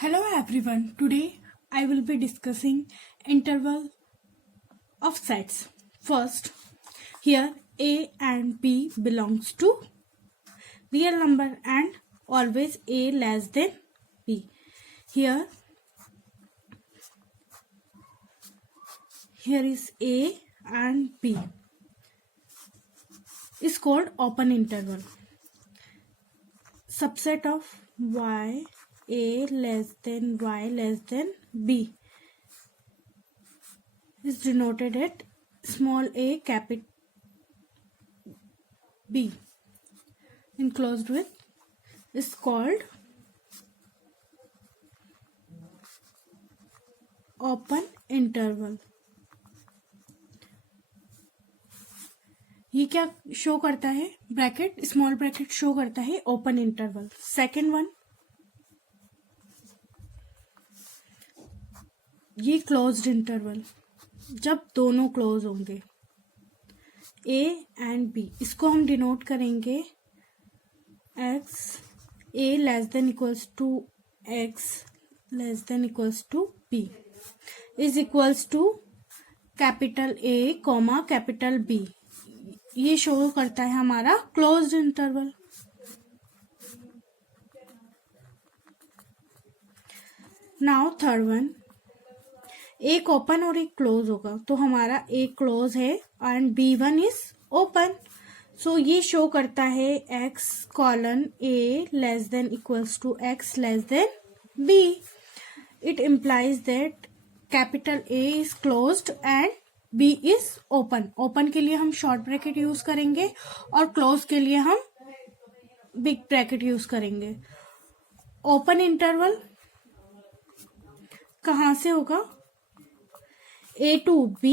Hello everyone. Today I will be discussing interval of sets. First, here A and B belongs to real number and always A less than B. Here is A and B is called open interval. Subset of y A less than y less than b is denoted at small a capital B enclosed with is called open interval. ये क्या show करता है? Bracket, small bracket show करता है open interval. Second one, ये closed interval जब दोनों close होंगे A एंड B, इसको हम डिनोट करेंगे x A less than equals to x less than equals to B is equals to capital A comma capital B. ये show करता है हमारा closed interval. Now third one, एक open और एक क्लोज होगा तो हमारा एक क्लोज है एंड B1 इज ओपन. सो ये शो करता है x colon A less than equals to x less than B. It implies that capital A is closed and B is open. Open के लिए हम शॉर्ट ब्रैकेट यूज करेंगे और close के लिए हम बिग ब्रैकेट यूज करेंगे. ओपन इंटरवल कहाँ से होगा? A to B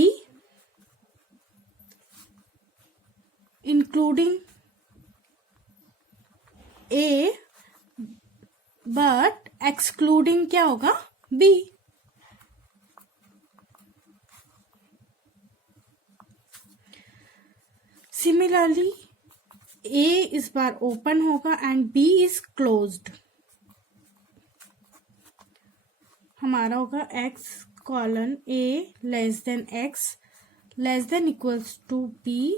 including A but excluding क्या होगा? B. Similarly A इस बार ओपन होगा एंड B इज क्लोज्ड. हमारा होगा x colon A less than x less than equals to B,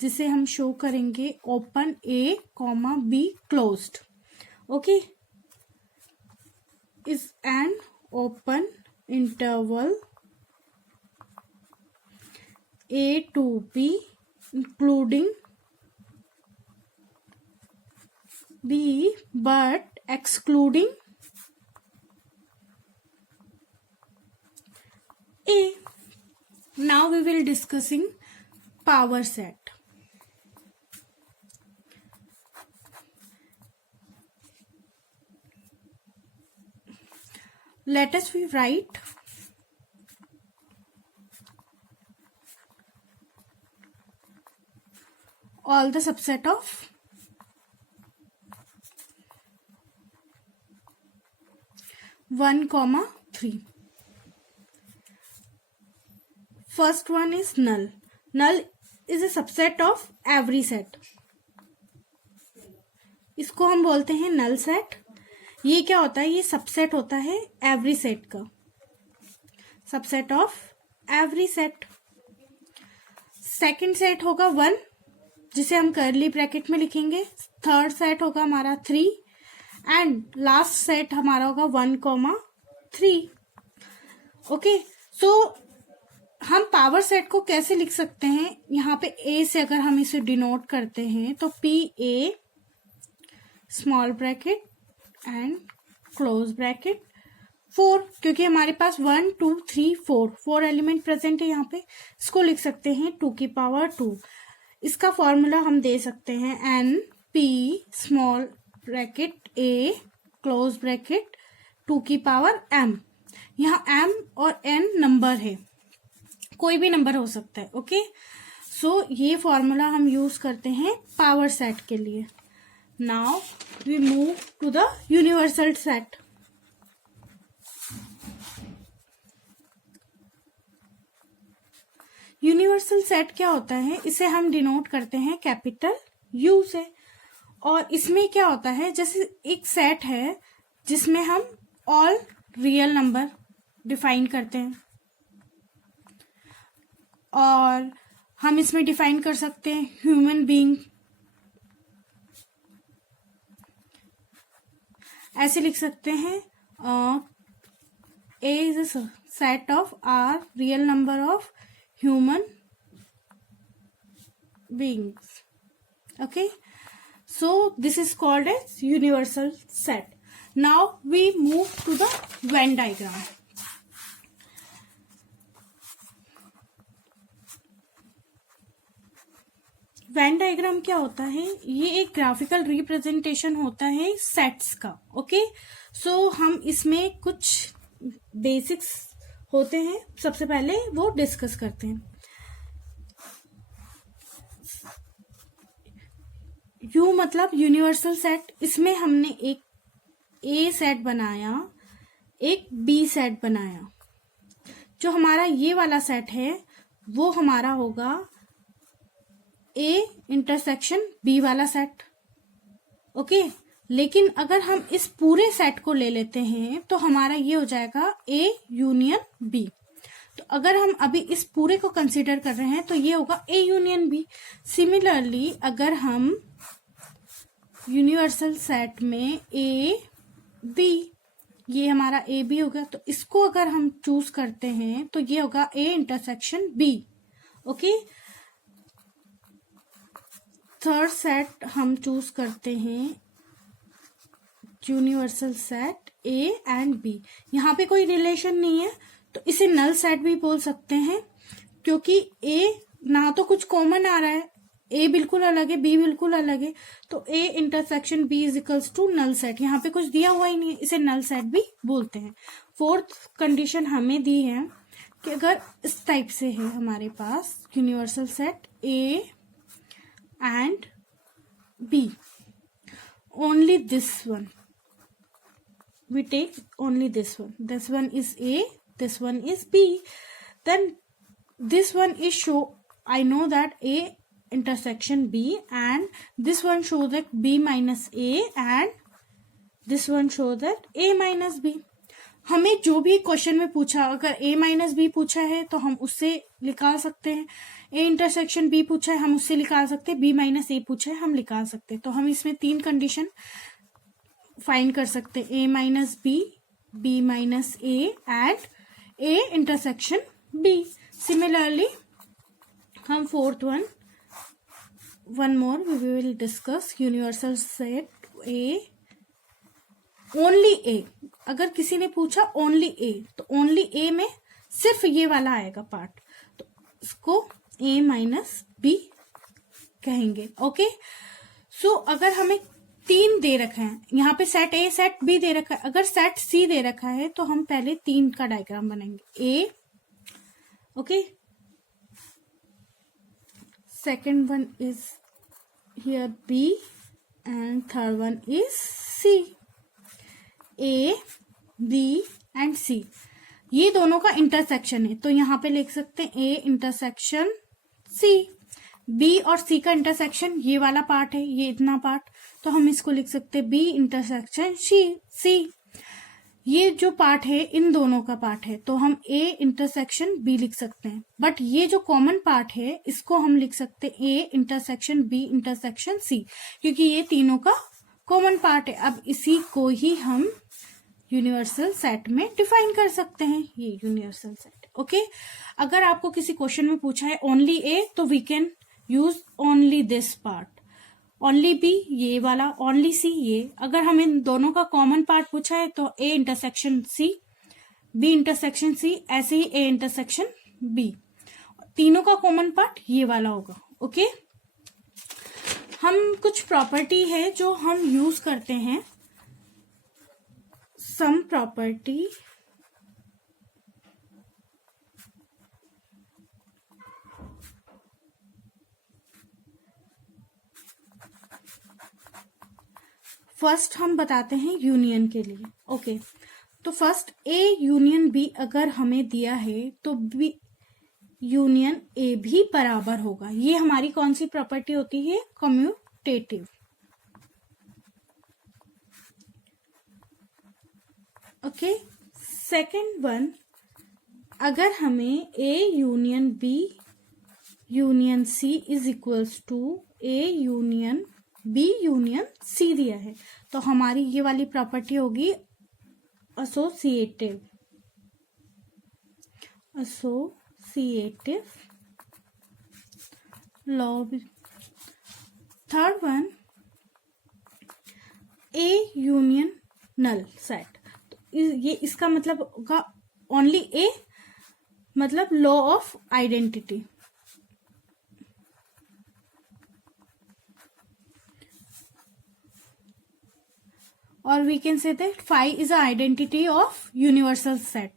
जिसे हम शो करेंगे open A comma B closed. Okay, is an open interval A to B including B but excluding A. Now we will discussing power set. Let us we write all the subset of one comma 3. First one is null. Null is a subset of every set. इसको हम बोलते हैं null set. ये क्या होता है? ये subset होता है every set का. Subset of every set. Second set होगा 1, जिसे हम कर्ली ब्रैकेट में लिखेंगे. थर्ड सेट होगा हमारा 3 एंड लास्ट सेट हमारा होगा 1,3. ओके, सो हम पावर सेट को कैसे लिख सकते हैं? यहाँ पे A से अगर हम इसे डिनोट करते हैं तो PA small bracket and close bracket 4, क्योंकि हमारे पास 1 2 3 4 एलिमेंट प्रेजेंट है यहाँ पे. इसको लिख सकते हैं 2 की पावर 2. इसका फॉर्मूला हम दे सकते हैं NP small bracket A close bracket 2 की पावर M. यहाँ M और N नंबर है, कोई भी नंबर हो सकता है. ओके, सो ये फॉर्मूला हम यूज करते हैं पावर सेट के लिए. Now we move to the universal set. Universal set क्या होता है? इसे हम डिनोट करते हैं कैपिटल U से. और इसमें क्या होता है, जैसे एक सेट है जिसमें हम ऑल रियल नंबर डिफाइन करते हैं, और हम इसमें डिफाइन कर सकते हैं ह्यूमन बीइंग, ऐसे लिख सकते हैं A is a set of R real number of human beings. Okay, so this is called as universal set. Now we move to the Venn diagram. Venn diagram क्या होता है? ये एक ग्राफिकल रिप्रेजेंटेशन होता है सेट्स का. Okay, सो हम इसमें कुछ बेसिक्स होते हैं, सबसे पहले वो डिस्कस करते हैं. यू मतलब यूनिवर्सल सेट. इसमें हमने एक ए सेट बनाया, एक बी सेट बनाया. जो हमारा ये वाला सेट है वो हमारा होगा ए इंटरसेक्शन बी वाला सेट. ओके, लेकिन अगर हम इस पूरे सेट को ले लेते हैं तो हमारा ये हो जाएगा ए यूनियन बी. तो अगर हम अभी इस पूरे को कंसीडर कर रहे हैं तो ये होगा ए यूनियन बी. सिमिलरली अगर हम यूनिवर्सल सेट में ए बी, ये हमारा ए बी होगा, तो इसको अगर हम चूज करते हैं तो ये होगा A intersection B. Okay, third set हम चूज करते हैं universal set A and B. यहाँ पे कोई रिलेशन नहीं है तो इसे नल सेट भी बोल सकते हैं, क्योंकि ए ना तो कुछ कॉमन आ रहा है, ए बिल्कुल अलग है, बी बिल्कुल अलग है, तो A intersection B is equals to null set. यहाँ पे कुछ दिया हुआ ही नहीं है, इसे नल सेट भी बोलते हैं. फोर्थ कंडीशन हमें दी है कि अगर इस टाइप से है हमारे पास universal set A and B, only this one we take only this one is A, this one is B, then this one is show, I know that A intersection B, and this one show that B minus A, and this one show that A minus B. हमें जो भी question में पूछा, अगर A minus B पूछा है तो हम उससे निकाल सकते हैं, A इंटरसेक्शन B पूछा है हम उससे निकाल सकते हैं, B माइनस A पूछा है हम निकाल सकते हैं. तो हम इसमें तीन कंडीशन फाइंड कर सकते हैं, A minus B, B minus A and A intersection B. Similarly हम fourth one more we will discuss universal set A only A. अगर किसी ने पूछा ओनली ए, तो ओनली ए में सिर्फ ये वाला आएगा पार्ट, तो इसको ए माइनस बी कहेंगे. ओके, सो अगर हमें तीन दे रखा है, यहाँ पे सेट ए सेट बी दे रखा है, अगर सेट सी दे रखा है तो हम पहले तीन का डायग्राम बनाएंगे. A, okay, second one is here B and third one is C. A B and C, ये दोनों का इंटरसेक्शन है, तो यहाँ पे लिख सकते हैं ए इंटरसेक्शन सी. बी और सी का इंटरसेक्शन ये वाला पार्ट है, ये इतना पार्ट, तो हम इसको लिख सकते हैं बी इंटरसेक्शन सी. ये जो पार्ट है इन दोनों का पार्ट है, तो हम ए इंटरसेक्शन बी लिख सकते हैं. बट ये जो कॉमन पार्ट है इसको हम लिख सकते हैं A intersection B intersection C, क्योंकि ये तीनों का कॉमन पार्ट है. अब इसी को ही हम यूनिवर्सल सेट में डिफाइन कर सकते हैं, ये यूनिवर्सल सेट. ओके, अगर आपको किसी क्वेश्चन में पूछा है ओनली ए, तो we can use only this part. Only B ये वाला, ओनली सी ये. अगर हमें इन दोनों का कॉमन पार्ट पूछा है तो A intersection C, B intersection C, ऐसे ही ए इंटरसेक्शन बी. तीनों का कॉमन पार्ट ये वाला होगा. ओके, हम कुछ प्रॉपर्टी है जो हम यूज करते हैं. सम प्रॉपर्टी, फर्स्ट हम बताते हैं यूनियन के लिए. ओके, तो फर्स्ट ए यूनियन बी अगर हमें दिया है तो बी यूनियन ए भी बराबर होगा. ये हमारी कौन सी प्रॉपर्टी होती है? कम्यूटेटिव. ओके, सेकंड वन, अगर हमें A union B union C is equals to A union B union C दिया है, तो हमारी ये वाली प्रॉपर्टी होगी associative law. Third one, A union null set, तो ये इसका मतलब होगा ओनली A, मतलब लॉ ऑफ आइडेंटिटी। और we can say that phi is an identity of universal set.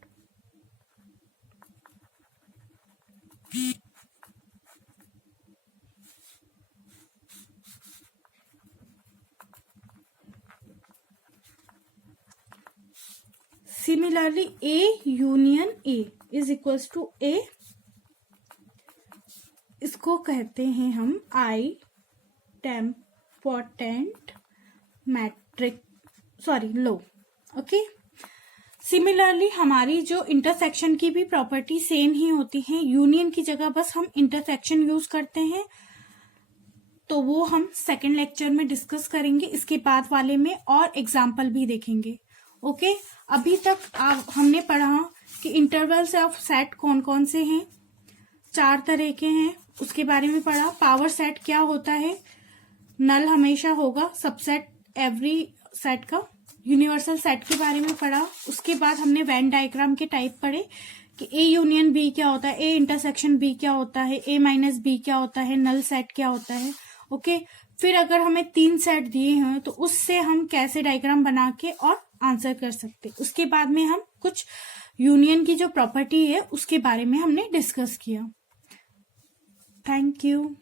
Similarly, A union A is equals to A, इसको कहते हैं हम आइडेम्पोटेंट मैट्रिक्स, लो। ओके, सिमिलरली हमारी जो इंटरसेक्शन की भी प्रॉपर्टी सेम ही होती है, यूनियन की जगह बस हम इंटरसेक्शन यूज करते हैं, तो वो हम सेकेंड लेक्चर में डिस्कस करेंगे, इसके बाद वाले में और एग्जाम्पल भी देखेंगे। ओके, अभी तक हमने पढ़ा कि इंटरवल्स ऑफ सेट कौन कौन से हैं, 4 तरह के हैं, उसके बारे में पढ़ा। पावर सेट क्या होता है, नल हमेशा होगा, सबसेट एवरी सेट का, यूनिवर्सल सेट के बारे में पढ़ा। उसके बाद हमने वेन डायग्राम के टाइप पढ़े कि A यूनियन B क्या होता है, A इंटरसेक्शन B क्या होता है, A माइनस B क्या होता है, नल सेट क्या होता है। ओके, फिर अगर हमें 3 सेट दिए हैं तो उससे हम कैसे डायग्राम बना के और आंसर कर सकते। उसके बाद में हम कुछ यूनियन की जो प्रॉपर्टी है उसके बारे में हमने डिस्कस किया। Thank you.